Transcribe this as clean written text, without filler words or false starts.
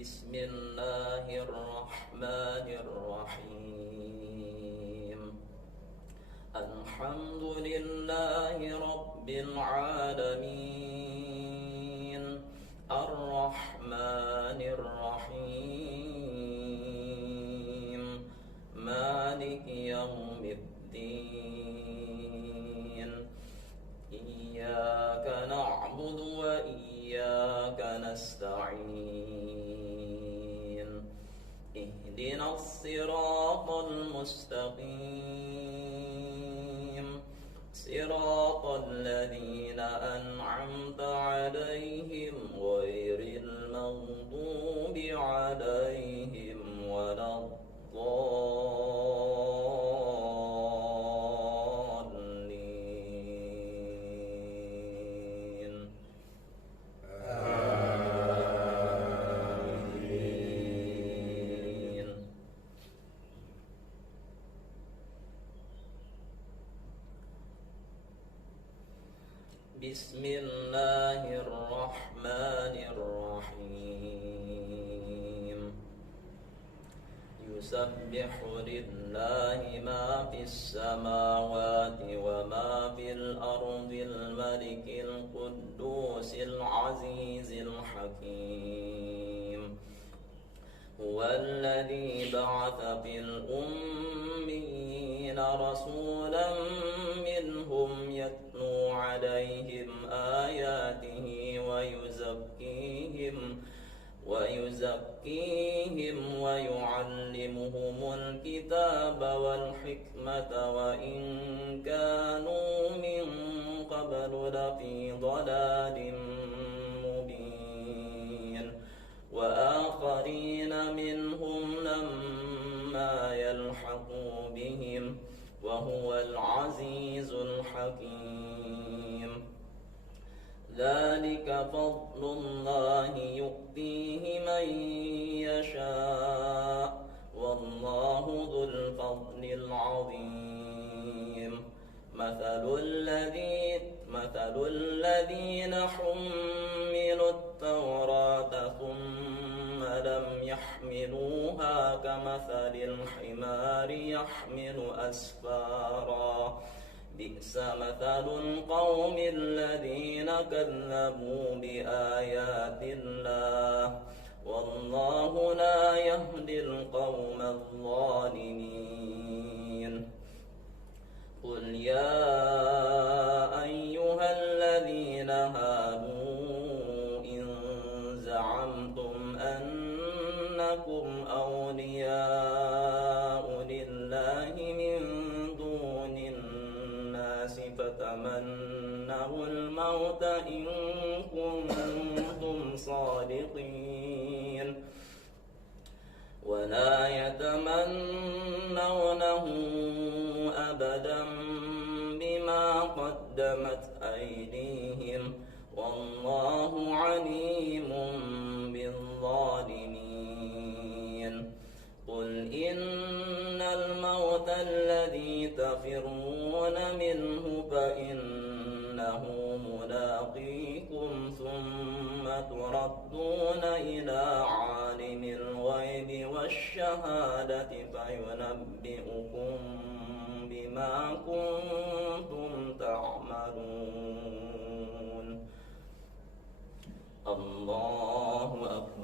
بسم الله الرحمن الرحيم. الحمد لله رب العالمين، الرحمن الرحيم، مالك يوم الدين. إياك نعبد وإياك نستعين. اهدنا الصراط المستقيم، صراط الذين أنعمت عليهم غير المغضوب عليهم ولا الضالين. آمين. بسم الله الرحمن الرحيم. يسبح لله ما في السماوات وما في الأرض، الملك القدوس العزيز الحكيم. هو الذي بعث في الأميين رسولا منهم يتلو عليهم آياته ويزكيهم ويعلمهم الكتاب والحكمة وإن كانوا من قبل لفي ضلال مبين. وآخرين منهم لما يلحقوا بهم وهو العزيز الحكيم. ذلك فضل الله يؤتيه من يشاء، والله ذو الفضل العظيم. مثل الذين حملوا التوراة ثم لم يحملوها كمثل الحمار يحمل أسفارا، بئس مثل القوم الذين كذبوا بآيات الله، والله لا يهدي القوم الظالمين. قل يا أيها الذين هادوا إن زعمتم أنكم أولياء لله من دون الناس فتمنوا الموت إن كنتم صادقين، ولا يتمنونه أبدا بما قدمت أيديهم، والله عليم بالظالمين. قل إن الموت الذي تفرون منه فإنه ملاقيكم، ثم تردون إلى عالم الغيب والشهادة فينبئكم بما كنتم تعملون. الله أكبر.